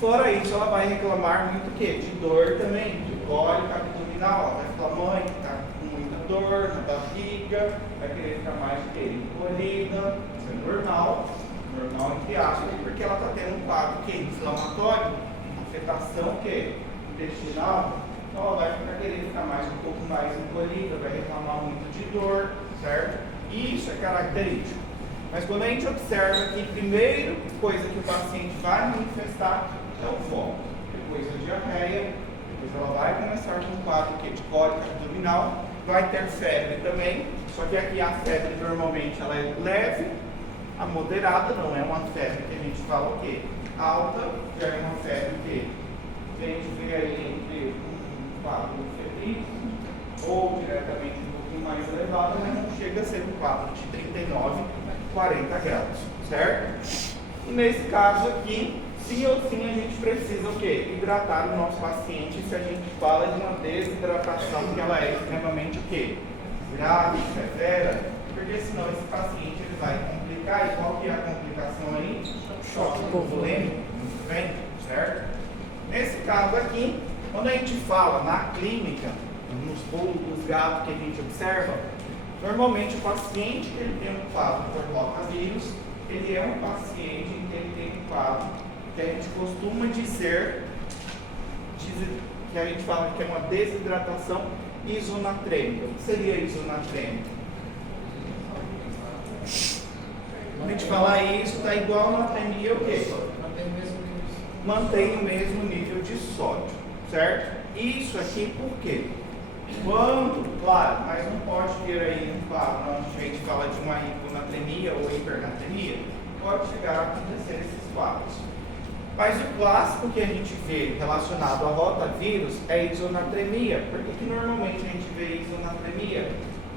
Fora isso, ela vai reclamar muito o quê? De dor também, de cólica abdominal. Ela vai falar, mãe, está com muita dor na barriga, vai querer ficar mais o quê? Encolhida. Isso é normal entre aspas, porque ela está tendo um quadro que inflamatório, afetação que intestinal, então ela vai querer ficar mais um pouco mais encolhida, vai reclamar muito de dor, certo? Isso é característico. Mas quando a gente observa que primeira coisa que o paciente vai manifestar é o vômito, depois a diarreia, depois ela vai começar com um quadro de cólica abdominal, vai ter febre também, só que aqui a febre normalmente ela é leve, a moderada, não é uma febre que a gente fala o quê? Alta, já é uma febre que a gente vê aí entre um quadro febril ou diretamente um pouquinho mais elevado, mas não chega a ser um quadro de 39, 40 graus, certo? E nesse caso aqui, sim ou sim, a gente precisa o quê? Hidratar o nosso paciente se a gente fala de uma desidratação que ela é extremamente o quê? Grave, severa, porque senão esse paciente ele vai complicar. E qual que é a complicação aí? Choque hipovolêmico, muito bem, certo? Nesse caso aqui, quando a gente fala na clínica, nos pulos dos gatos que a gente observa, normalmente o paciente que ele tem um quadro por rotavírus, ele é um paciente que ele tem um quadro que a gente costuma dizer que a gente fala que é uma desidratação isonatrêmica. O que seria isonatrêmica? Quando a gente fala isso, está igual a natremia o quê? Mantém o mesmo nível de sódio, certo? Isso aqui por quê? Quando, claro, mas não pode ter aí um quadro onde a gente fala de uma hiponatremia ou hipernatremia, pode chegar a acontecer esses quadros. Mas o clássico que a gente vê relacionado a rotavírus é isonatremia. Por que normalmente a gente vê isonatremia?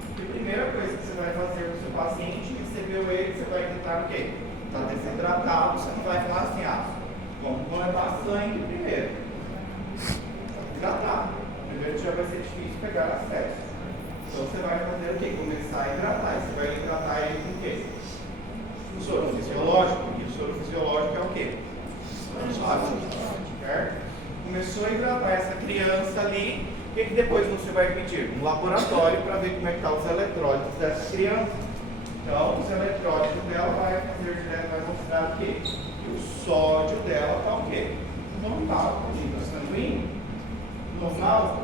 Porque a primeira coisa que você vai fazer com o seu paciente você viu ele, você vai tentar o quê? Está desidratado, você não vai falar assim, vamos coletar sangue primeiro. Hidratar. Primeiro já vai ser difícil pegar acesso. Então você vai fazer o quê? Começar a hidratar. Você vai hidratar ele com o quê? O soro fisiológico. E o soro fisiológico é o quê? Sódio. Certo? Começou a hidratar essa criança ali. O que depois você vai pedir? Um laboratório para ver como é que estão os eletrólitos dessa criança. Então, os eletrólitos dela vai mostrar o quê? Que o sódio dela está o quê? Normal, nível sanguíneo. Normal.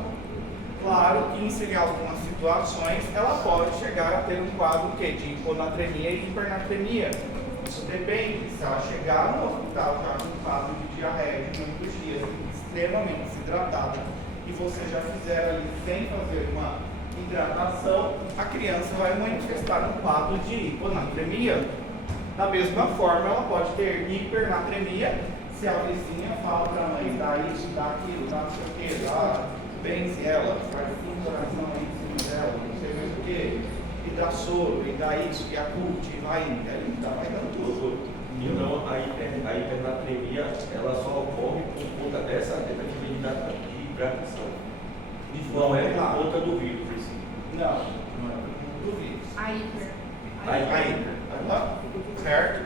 Claro que em algumas situações ela pode chegar a ter um quadro quê? De hiponatremia e hipernatremia. Isso depende. Se ela chegar no hospital já com um quadro de diarreia de muitos dias, extremamente desidratada, e você já fizer ali sem fazer uma hidratação, a criança vai manifestar um quadro de hiponatremia. Da mesma forma, ela pode ter hipernatremia se a vizinha fala para a mãe, dá isso, dá aquilo, dá não sei o que, dá, benze ela, faz um coração aí em cima dela, não sei mais o que, e dá soro, e dá isso, e acute, e vai dando tudo. Então, a hipernatremia, ela só ocorre por conta dessa tentativa de hidratação. Não é por conta do vírus. Não é por conta do vírus. A hiper. Certo?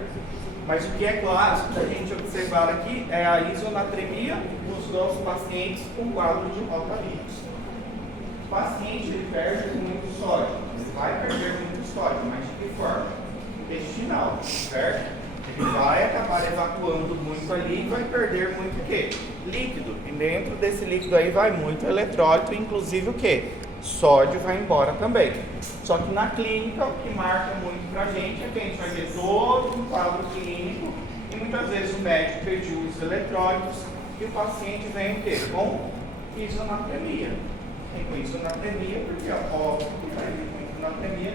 Mas o que é clássico da gente observar aqui é a isonatremia nos nossos pacientes com quadro de rotavirus. O paciente ele perde muito sódio, ele vai perder muito sódio, mas de que forma? Intestinal, certo? Ele vai acabar evacuando muito ali e vai perder muito o quê? Líquido. E dentro desse líquido aí vai muito eletrólito, inclusive o quê? Sódio vai embora também. Só que na clínica, o que marca muito pra gente é que a gente vai ver todo um quadro clínico e muitas vezes o médico pediu os eletrólitos e o paciente vem o quê? Com isonatremia. Tem com isonatremia porque óbvio que vai vir com isonatremia,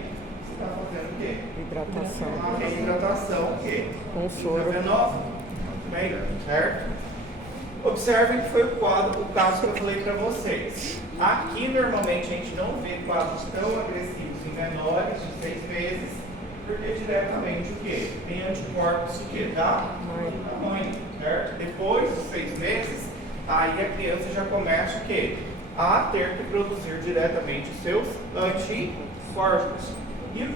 você está fazendo o quê? Hidratação. Hidratação o quê? Com soro. Muito bem, certo? Observem que foi o caso que eu falei para vocês. Aqui normalmente a gente não vê quadros tão agressivos em menores de 6 meses, porque diretamente o quê? Tem anticorpos o quê? Da mãe, certo? Depois dos 6 meses, aí a criança já começa o quê? A ter que produzir diretamente os seus anticorpos. E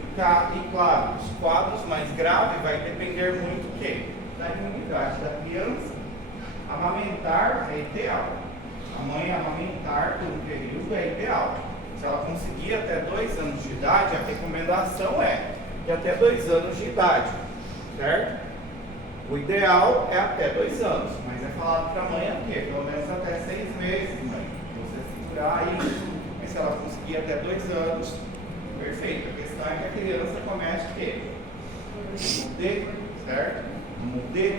claro, os quadros mais graves vai depender muito do quê? Da imunidade da criança. Amamentar é ideal. A mãe amamentar por um período é ideal. Se ela conseguir até 2 anos de idade, a recomendação é de até 2 anos de idade, certo? O ideal é até 2 anos, mas é falado para a mãe o quê? Pelo menos até 6 meses, mãe. Você segurar isso, mas se ela conseguir até 2 anos, perfeito. A questão é que a criança comece o quê? Morder, certo? Morder,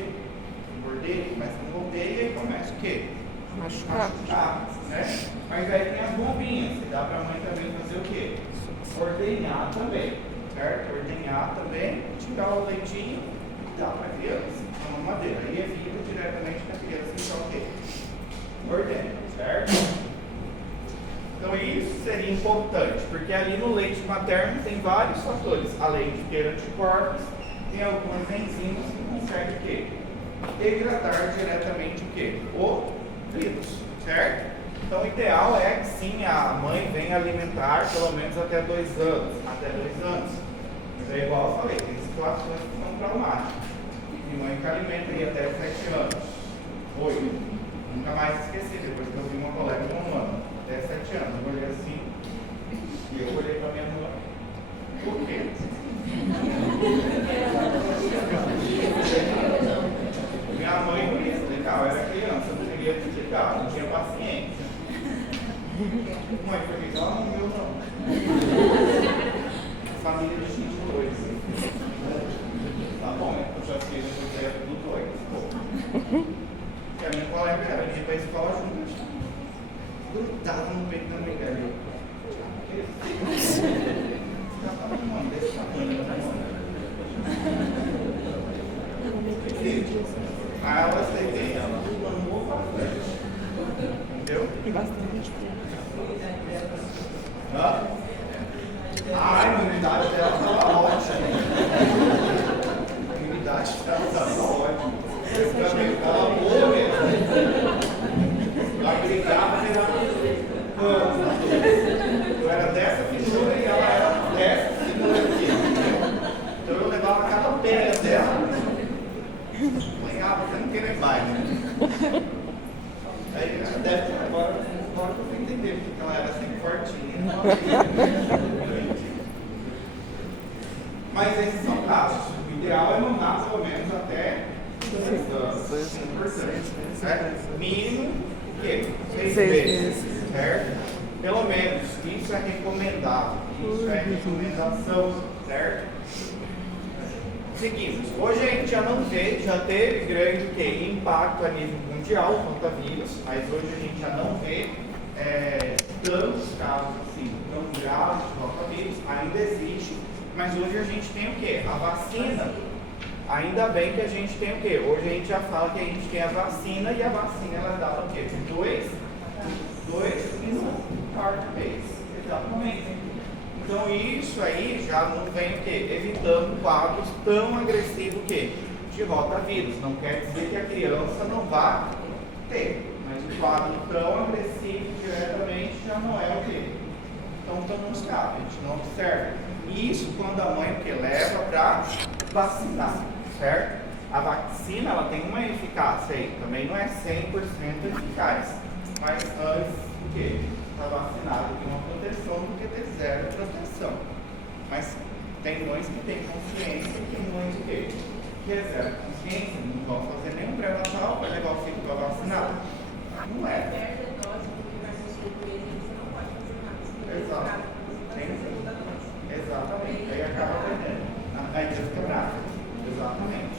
mas não morder e aí começa o quê? Machucar, né? Mas aí tem as bombinhas, que dá para a mãe também fazer o quê? Ordenhar também, certo? Ordenhar também, tirar o leitinho e dar para a criança, uma mamadeira. Aí evita diretamente que a criança fica o quê? Ordena, certo? Então isso seria importante, porque ali no leite materno tem vários fatores, além de ter anticorpos, tem algumas enzimas que conseguem o quê? Degradar diretamente o quê? O vírus, certo? Então o ideal é que sim, a mãe venha alimentar pelo menos até 2 anos. Até 2 anos. Mas é igual eu falei, tem situações que são traumáticas. Minha mãe que alimenta aí até 7 anos. 8. Nunca mais esqueci, depois que eu vi uma colega de 1 ano. Até 7 anos. Eu olhei assim e eu olhei para minha mãe. Por quê? Minha mãe não ia explicar, eu era criança, eu não queria explicar, não tinha paciência. Mãe, foi igual no meu não. Família de 22. Tá bom, eu já fiz o projeto do 2. Porque a minha colega era, ia pra escola junto, grudada no peito da minha velha. Mano, desse tamanho, aí ela aceitei, ela não vou fazer. Entendeu? Bastante. A imunidade dela estava ótima. Mas esses são casos. O ideal é mandar pelo menos até 2 anos. Importante, certo? Mínimo, o quê? 6 meses, certo? Pelo menos, isso é recomendado. Isso é recomendação, certo? Seguimos. Hoje a gente já não vê, já teve grande impacto a nível mundial quanto a vírus, mas hoje a gente já não vê tantos casos assim, tão graves de rotavírus, ainda existe, mas hoje a gente tem o quê? A vacina. Ainda bem que a gente tem o quê? Hoje a gente já fala que a gente tem a vacina e a vacina ela é dada o quê? De 2 e no 4º mês. Exatamente. Então isso aí já não vem o quê? Evitando quadros tão agressivos o quê? De rotavírus. Não quer dizer que a criança não vá ter, mas o quadro tão agressivo diretamente já não é o quê? Então estamos cá, a gente não observa. Isso quando a mãe o quê? Leva para vacinar, certo? A vacina ela tem uma eficácia aí, também não é 100% eficaz, mas antes o quê? Está vacinado tem uma proteção do que ter zero proteção. Mas tem mães que têm consciência e tem mães o quê? Que é zero consciência, não vão fazer nenhum pré-natal para levar o filho para vacinar. Não é. Exato. Exatamente. Aí acaba perdendo. Aí fica brava. Exatamente.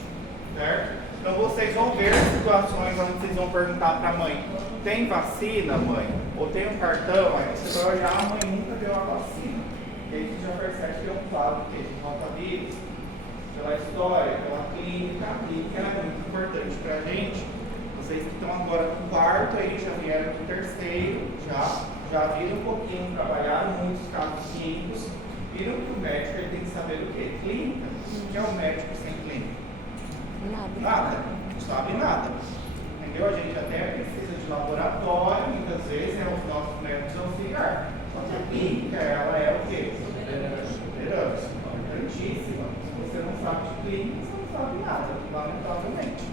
Certo? Então vocês vão ver situações onde vocês vão perguntar para a mãe: tem vacina, mãe? Ou tem um cartão? Aí você vai olhar, a mãe nunca deu a vacina. E aí você já percebe que é um quadro que de rotavírus, pela história, pela clínica, a clínica é muito importante para a gente. Vocês que estão agora no 4º, aí já vieram no 3º, já viram um pouquinho, trabalharam muitos casos clínicos, viram que o médico ele tem que saber o quê? Clínica. O que é um médico sem clínica? Nada. Não sabe nada. Entendeu? A gente até precisa de laboratório, muitas vezes é os nossos médicos auxiliares. Mas a clínica, ela é o quê? Tolerância. Importantíssima. Se você não sabe de clínica, você não sabe nada, lamentavelmente.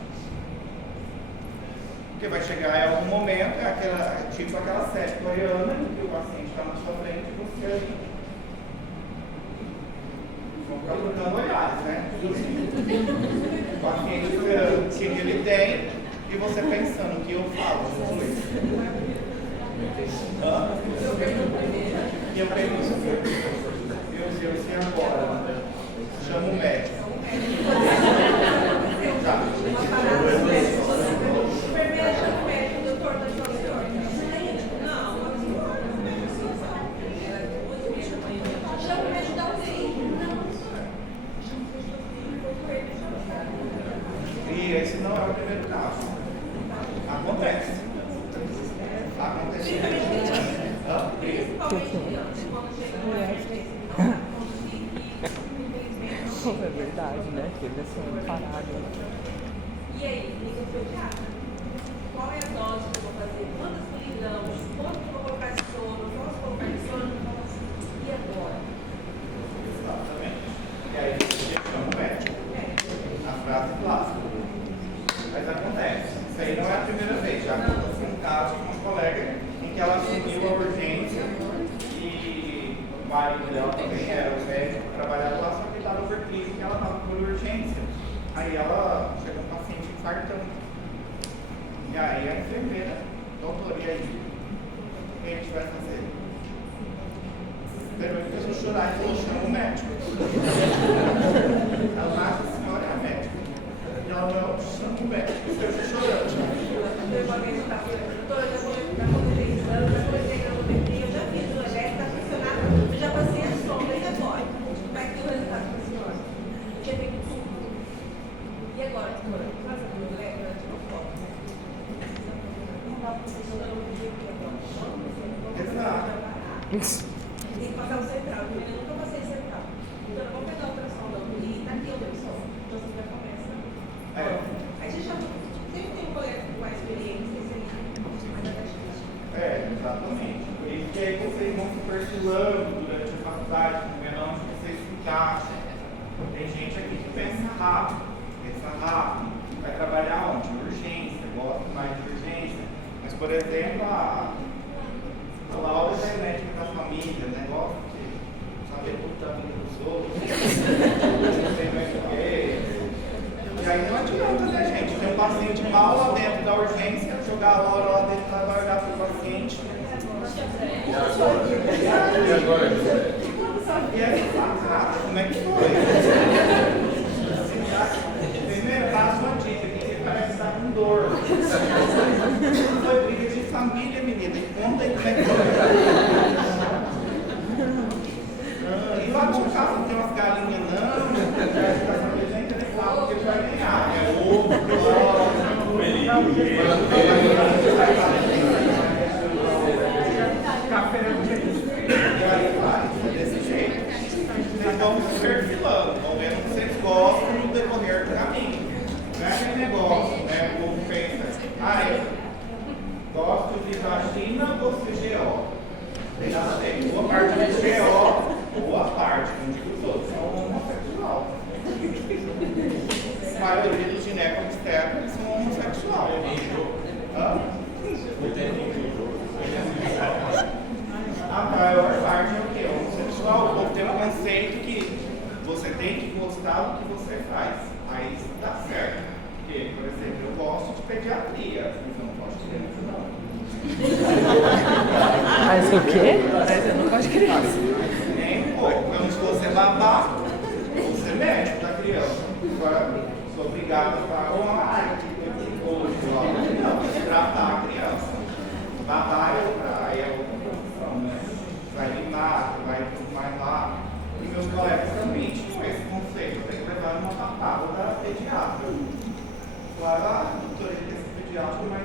Porque vai chegar em algum momento, tipo aquela série coreana, em que o paciente está na sua frente e você ali. Vão ficar trocando olhares, né? O paciente esperando o que ele tem e você pensando o que eu falo. E eu pergunto, meu Deus, e agora? Chama o médico. Tá. E esse não é o primeiro caso. Acontece. É verdade, né? Que eles são parados. E aí, liga pro pediatra. Qual é a dose que eu vou fazer? Quantas miligramas? Quanto que eu vou colocar de sono? Posso colocar de sono? E agora? Exatamente. E aí você chama o médico. A frase clássica. Mas acontece. Isso aí não é a primeira vez. Já aconteceu um caso com uma colega em que ela assumiu a urgência e o marido dela também era o médico que trabalhava lá, só que estava por clínica e ela estava por urgência. Aí ela chegou um paciente infartando. E aí a enfermeira, doutor, e aí? O que a gente vai fazer? Esperou que eu chorar e falou: chama o médico. Ela, nossa senhora, é a médica. E ela não, chama o médico, eu estou chorando. Eu já vou já coletei exame, já coletei granulometria, eu já fiz o elétrico, está funcionando, eu já passei a sonda, e agora? Como é que tem o resultado para a senhora? Já tem tudo. E agora, senhora? Faz a coisa elétrica, eu não posso. Não dá para você chorar no dia que agora. Exato. Tem que passar o central, porque eu nunca passei central. Então eu vou pegar a ultrassom da UTI, tá aqui a ultrassom. Então você já começa. Aí você chama, sempre tem um colega com mais experiência, mas até difícil. Exatamente. Por isso que aí vocês vão se perfilando durante a faculdade, vendo onde vocês se encaixam. Tem gente aqui que pensa rápido, vai trabalhar onde? Urgência, gosta mais de urgência. Mas, por exemplo, a Laura já é médica da família. família, negócio de saber tudo da vida dos outros, não sei mais o quê. E aí não adianta, né, gente? Tem um paciente mal lá dentro da urgência, jogar a hora lá dentro, vai olhar para o paciente. E agora? E aí, como é que foi? Primeiro, dá uma dica que parece estar com dor. Foi briga de família, menina. E conta aí como é que foi. E lá no casa não tem umas galinhas, não. Essa família é interessada porque ele vai ganhar. É ovo, café, e aí vai, desse jeito. Vocês vão se perfilando, vão vendo o que vocês gostam no decorrer do caminho. Não é aquele negócio, né? O povo pensa, eu gosto de vagina ou CGO. Tem nada a ver. Boa parte de GO, boa parte, como diz os outros, são homossexual. A maioria dos ginecobstetras são homossexual. A maior parte é o quê? Homossexual. O povo tem um conceito que você tem que gostar do que você faz. Aí isso dá certo. Porque, por exemplo, eu gosto de pediatria, mas eu não gosto de criança, não. Mas o quê? Mas eu não gosto de criança. Nem um pouco. Então, se você babar, você é médico da criança. Agora, sou obrigado a pagar uma psicólogo. Não, tratar a criança. Babar é outra profissão, né? Vai limpar, vai tudo mais lá. E meus colegas também tinham esse conceito. Eu tenho que levar uma papada da pediatra. Claro, doutora, ele tem esse pediatra, mas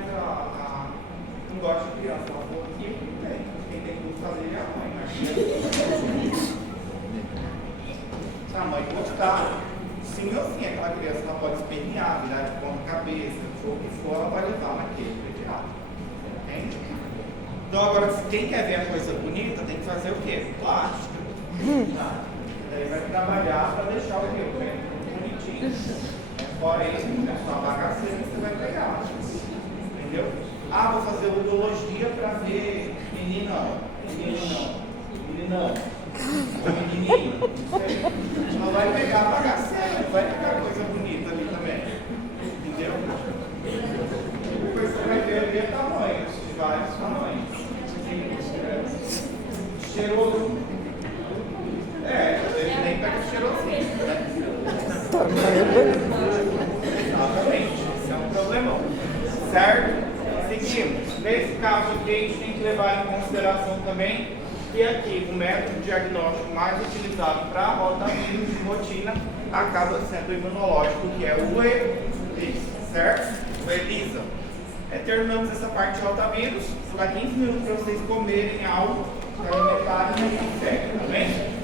não gosta de criança. Ela falou que tem. Quem tem que fazer é a mãe, né? Se a mãe gostar, sim ou sim, aquela criança ela pode espernear, virar de ponta cabeça, ou o que for, ela vai levar naquele pediatra. Entende? Então, agora, quem quer ver a coisa bonita, tem que fazer o quê? Plástica. Daí vai trabalhar para deixar o meu bonitinho. Fora isso, é só a bagaceira que você vai pegar. Entendeu? Vou fazer urologia para ver menina não, meninão, ou menininho. Não sei. Ela vai pegar a bagaceira, não vai pegar coisa bonita ali também. Entendeu? Depois você vai ver ali tamanhos, de vários tamanhos. Cheiroso. Ele nem pega cheirosinho, né? Exatamente, isso é um problemão. Certo? Seguimos. Nesse caso aqui, a gente tem que levar em consideração também que aqui o método diagnóstico mais utilizado para rotavírus de rotina acaba sendo o imunológico, que é o ELISA, certo? O ELISA. Terminamos essa parte de rotavírus, só dá 15 minutos para vocês comerem algo, se alimentarem e não conseguem, tá bem?